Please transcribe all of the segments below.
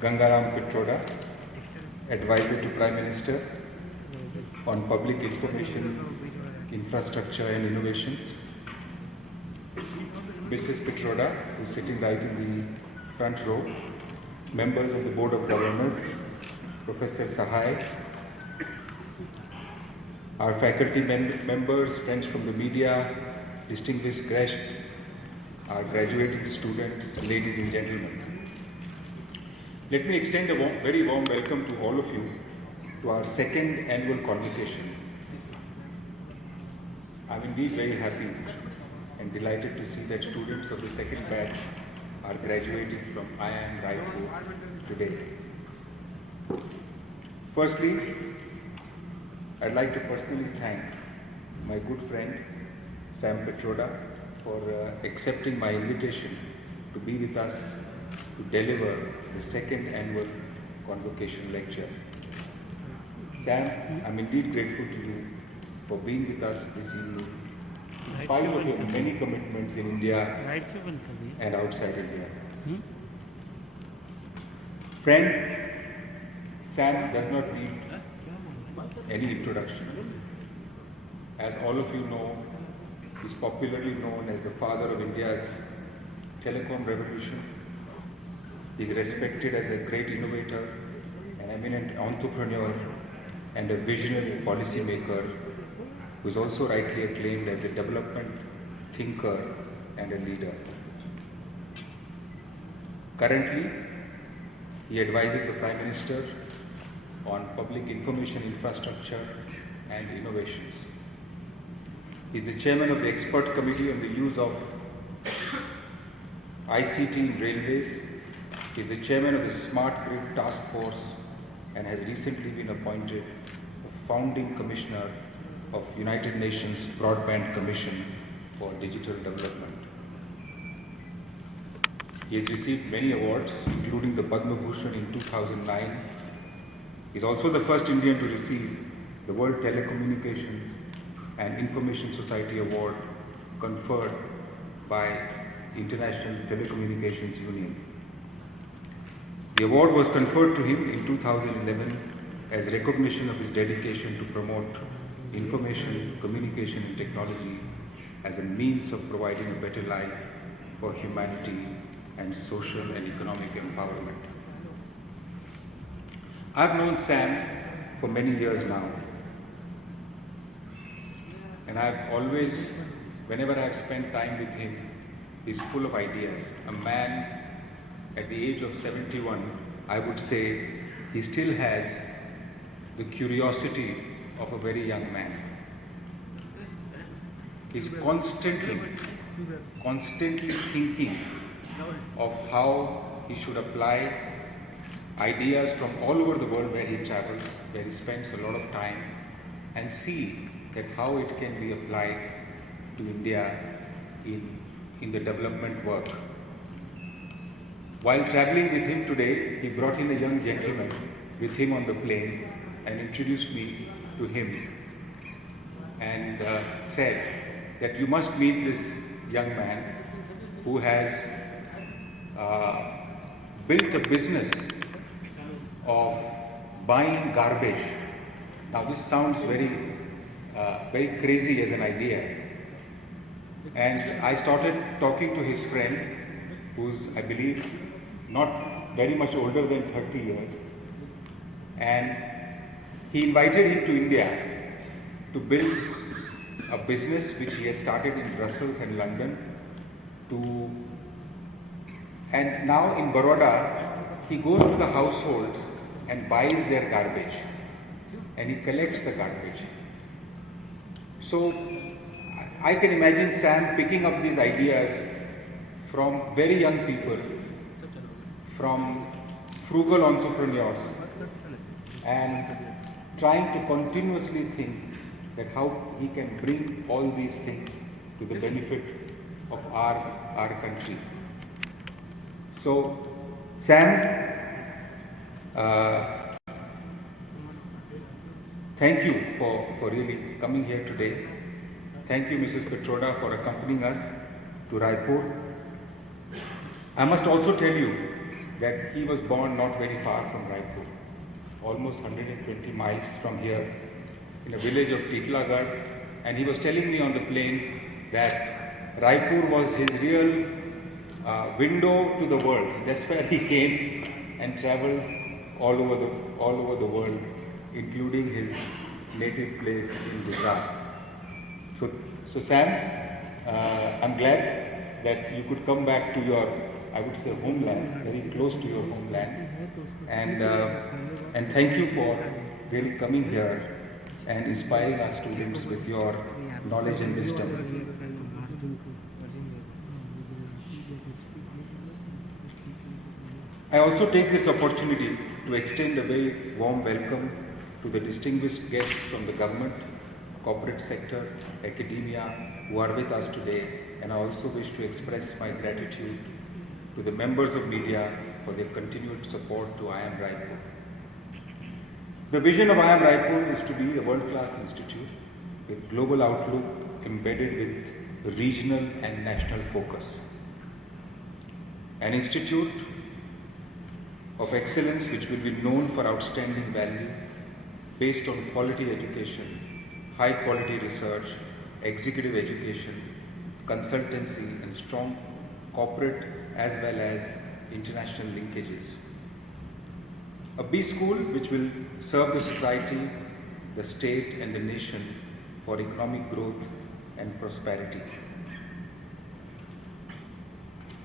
Gangaram Pitroda, Advisor to Prime Minister on Public Information, Infrastructure and Innovations. Mrs. Pitroda, who is sitting right in the front row, members of the Board of Governors, Professor Sahai, our faculty members, friends from the media, distinguished guests, our graduating students, ladies and gentlemen. Let me extend a very warm welcome to all of you to our second annual convocation. I'm indeed very happy and delighted to see that students of the second batch are graduating from IIM Raipur today. Firstly, I'd like to personally thank my good friend Sam Pitroda for accepting my invitation to be with us to deliver the second annual convocation lecture. Sam, I'm indeed grateful to you for being with us this evening, in spite of your many commitments in India and outside India. Friend, Sam does not need any introduction. As all of you know, he is popularly known as the father of India's telecom revolution. He is respected as a great innovator, an eminent entrepreneur, and a visionary policy maker who is also rightly acclaimed as a development thinker and a leader. Currently, he advises the Prime Minister on public information infrastructure and innovations. He is the chairman of the expert committee on the use of ICT in railways. He is the chairman of the Smart Grid Task Force and has recently been appointed the founding commissioner of United Nations Broadband Commission for Digital Development. He has received many awards, including the Padma Bhushan in 2009. He is also the first Indian to receive the World Telecommunications and Information Society Award conferred by the International Telecommunications Union. The award was conferred to him in 2011 as recognition of his dedication to promote information, communication and technology as a means of providing a better life for humanity and social and economic empowerment. I've known Sam for many years now, and I've always, whenever I've spent time with him, he's full of ideas. A man at the age of 71, I would say he still has the curiosity of a very young man. He's constantly thinking of how he should apply ideas from all over the world where he travels, where he spends a lot of time, and see that how it can be applied to India in the development work. While traveling with him today, he brought in a young gentleman with him on the plane and introduced me to him and said that you must meet this young man who has built a business of buying garbage. Now this sounds very crazy as an idea. And I started talking to his friend, who's, I believe, not very much older than 30 years. And he invited him to India to build a business which he has started in Brussels and London. And now in Baroda, he goes to the households and buys their garbage. And he collects the garbage. So I can imagine Sam picking up these ideas from very young people, from frugal entrepreneurs, and trying to continuously think that how he can bring all these things to the benefit of our country. So, Sam, thank you for really coming here today. Thank you, Mrs. Pitroda, for accompanying us to Raipur. I must also tell you that he was born not very far from Raipur, almost 120 miles from here, in a village of Titlagarh, and he was telling me on the plane that Raipur was his real window to the world. That's where he came and traveled all over the world, including his native place in Gujarat. So Sam, I'm glad that you could come back to your, I would say, homeland, very close to your homeland, and thank you for really coming here and inspiring our students with your knowledge and wisdom. I also take this opportunity to extend a very warm welcome to the distinguished guests from the government, corporate sector, academia who are with us today, and I also wish to express my gratitude to the members of media for their continued support to IIM Raipur. The vision of IIM Raipur is to be a world-class institute with global outlook embedded with regional and national focus. An institute of excellence which will be known for outstanding value based on quality education, high quality research, executive education, consultancy and strong corporate as well as international linkages. A B school which will serve the society, the state and the nation for economic growth and prosperity.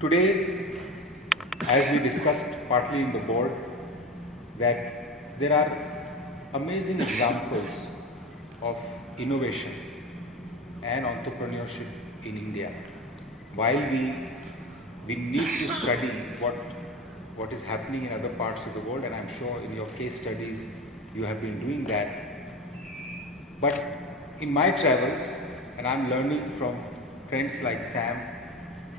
Today, as we discussed partly in the board, that there are amazing examples of innovation and entrepreneurship in India. While we need to study what is happening in other parts of the world, and I'm sure in your case studies you have been doing that. But in my travels, and I'm learning from friends like Sam,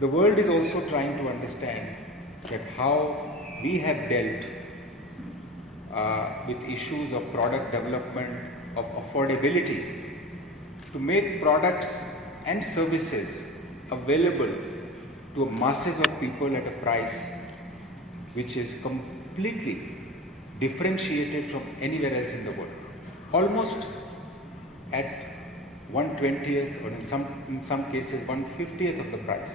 the world is also trying to understand that how we have dealt with issues of product development, of affordability, to make products and services available to masses of people at a price which is completely differentiated from anywhere else in the world. Almost at 1/20th or in some cases 1/50th of the price.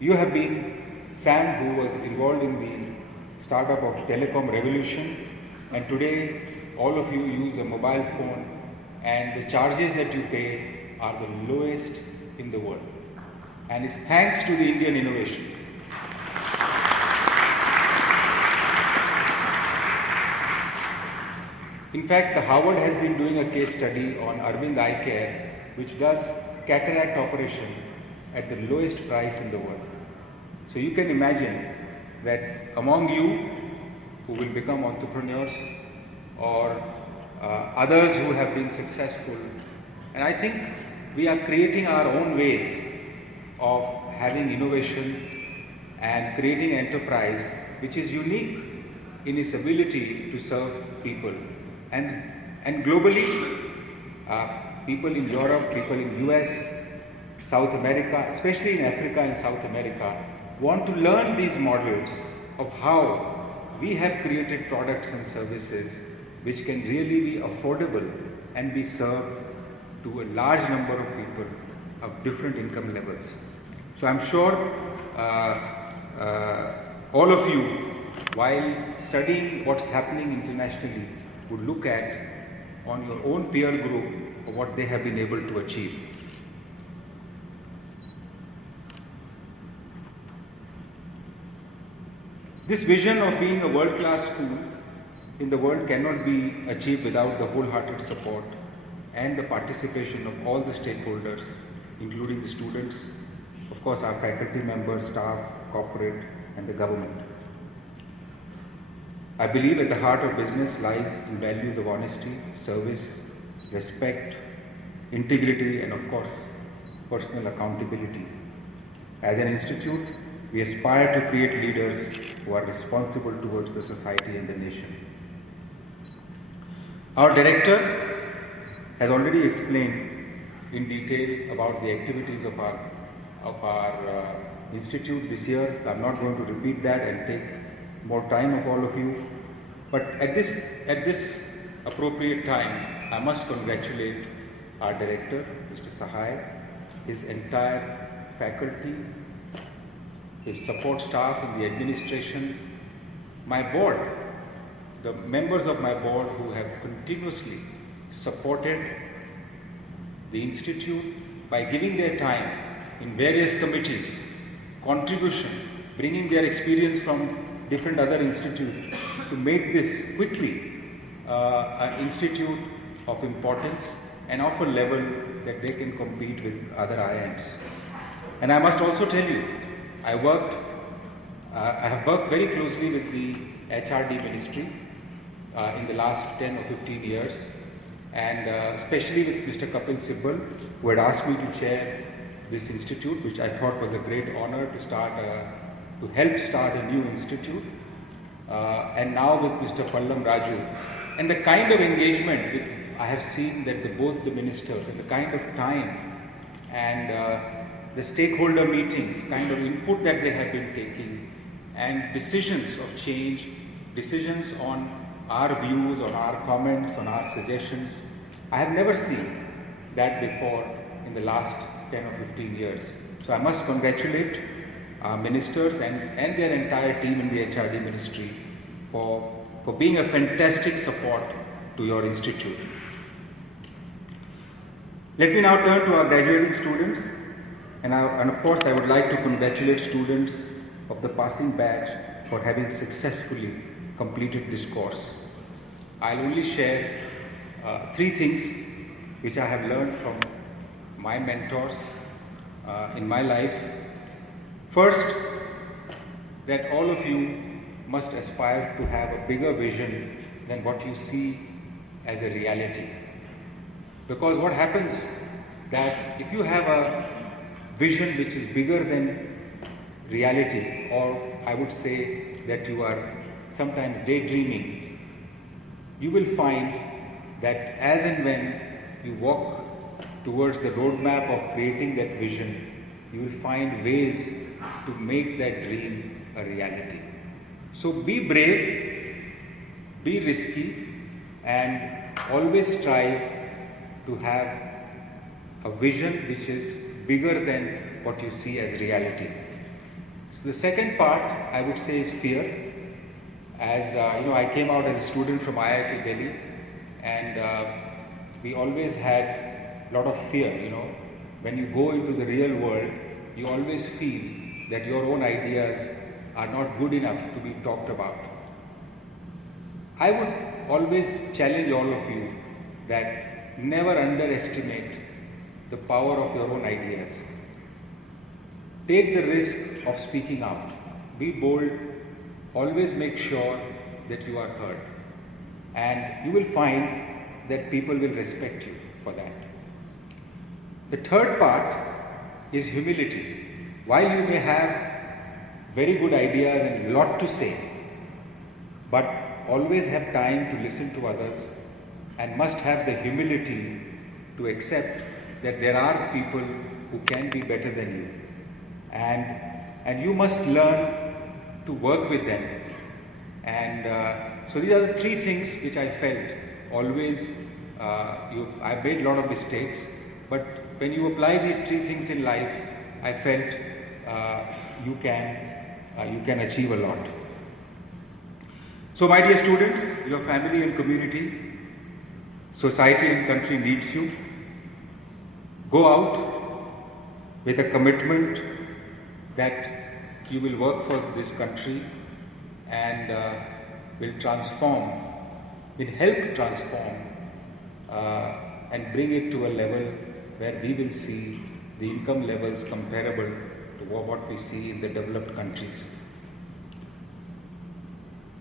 You have been Sam, who was involved in the startup of Telecom Revolution, and today all of you use a mobile phone and the charges that you pay are the lowest in the world. And it's thanks to the Indian innovation. In fact, the Harvard has been doing a case study on Arvind Eye Care, which does cataract operation at the lowest price in the world. So you can imagine that among you who will become entrepreneurs or others who have been successful, and I think we are creating our own ways of having innovation and creating enterprise which is unique in its ability to serve people. And globally, people in Europe, people in US, South America, especially in Africa and South America, want to learn these models of how we have created products and services which can really be affordable and be served to a large number of people of different income levels. So I'm sure all of you, while studying what's happening internationally, would look at on your own peer group of what they have been able to achieve. This vision of being a world-class school in the world cannot be achieved without the wholehearted support and the participation of all the stakeholders, including the students, of course our faculty members, staff, corporate, and the government. I believe at the heart of business lies in values of honesty, service, respect, integrity, and of course, personal accountability. As an institute, we aspire to create leaders who are responsible towards the society and the nation. Our director has already explained in detail about the activities of our institute this year, so I'm not going to repeat that and take more time of all of you. But at this appropriate time, I must congratulate our director, Mr. Sahai, his entire faculty, his support staff in the administration, my board, the members of my board who have continuously supported the institute by giving their time in various committees, contribution, bringing their experience from different other institutes to make this quickly an institute of importance and of a level that they can compete with other IIMs. And I must also tell you, I have worked very closely with the HRD ministry in the last 10 or 15 years, and especially with Mr. Kapil Sibal, who had asked me to chair this institute, which I thought was a great honor to help start a new institute, and now with Mr. Pallam Raju. And the kind of engagement I have seen that both the ministers and the kind of time and the stakeholder meetings, kind of input that they have been taking, and decisions of change, decisions on our views, on our comments, on our suggestions. I have never seen that before in the last 10 or 15 years. So I must congratulate our ministers and their entire team in the HRD ministry for being a fantastic support to your institute. Let me now turn to our graduating students, and of course I would like to congratulate students of the passing batch for having successfully completed this course. I'll only share 3 things which I have learned from my mentors in my life. First, that all of you must aspire to have a bigger vision than what you see as a reality. Because what happens that if you have a vision which is bigger than reality, or I would say that you are sometimes daydreaming, you will find that as and when you walk towards the roadmap of creating that vision, you will find ways to make that dream a reality. So be brave, be risky, and always strive to have a vision which is bigger than what you see as reality. So the second part I would say is fear. As I came out as a student from IIT Delhi, and we always had a lot of fear. When you go into the real world, you always feel that your own ideas are not good enough to be talked about. I would always challenge all of you that never underestimate the power of your own ideas. Take the risk of speaking out. Be bold. Always make sure that you are heard. And you will find that people will respect you for that. The third part is humility. While you may have very good ideas and a lot to say, but always have time to listen to others and must have the humility to accept that there are people who can be better than you. And you must learn to work with them. And so these are the 3 things which I felt always. I made a lot of mistakes, but when you apply these 3 things in life, I felt you can achieve a lot. So my dear students, your family and community, society and country needs you. Go out with a commitment that you will work for this country and will transform, will help transform and bring it to a level where we will see the income levels comparable to what we see in the developed countries.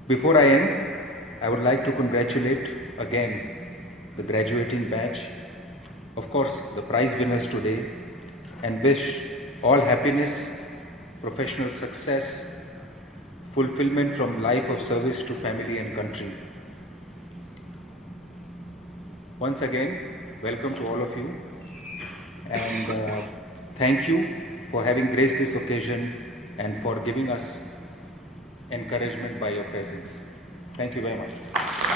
Before I end, I would like to congratulate again the graduating batch, of course the prize winners today, and wish all happiness, professional success, fulfillment from life of service to family and country. Once again, welcome to all of you, and thank you for having graced this occasion and for giving us encouragement by your presence. Thank you very much.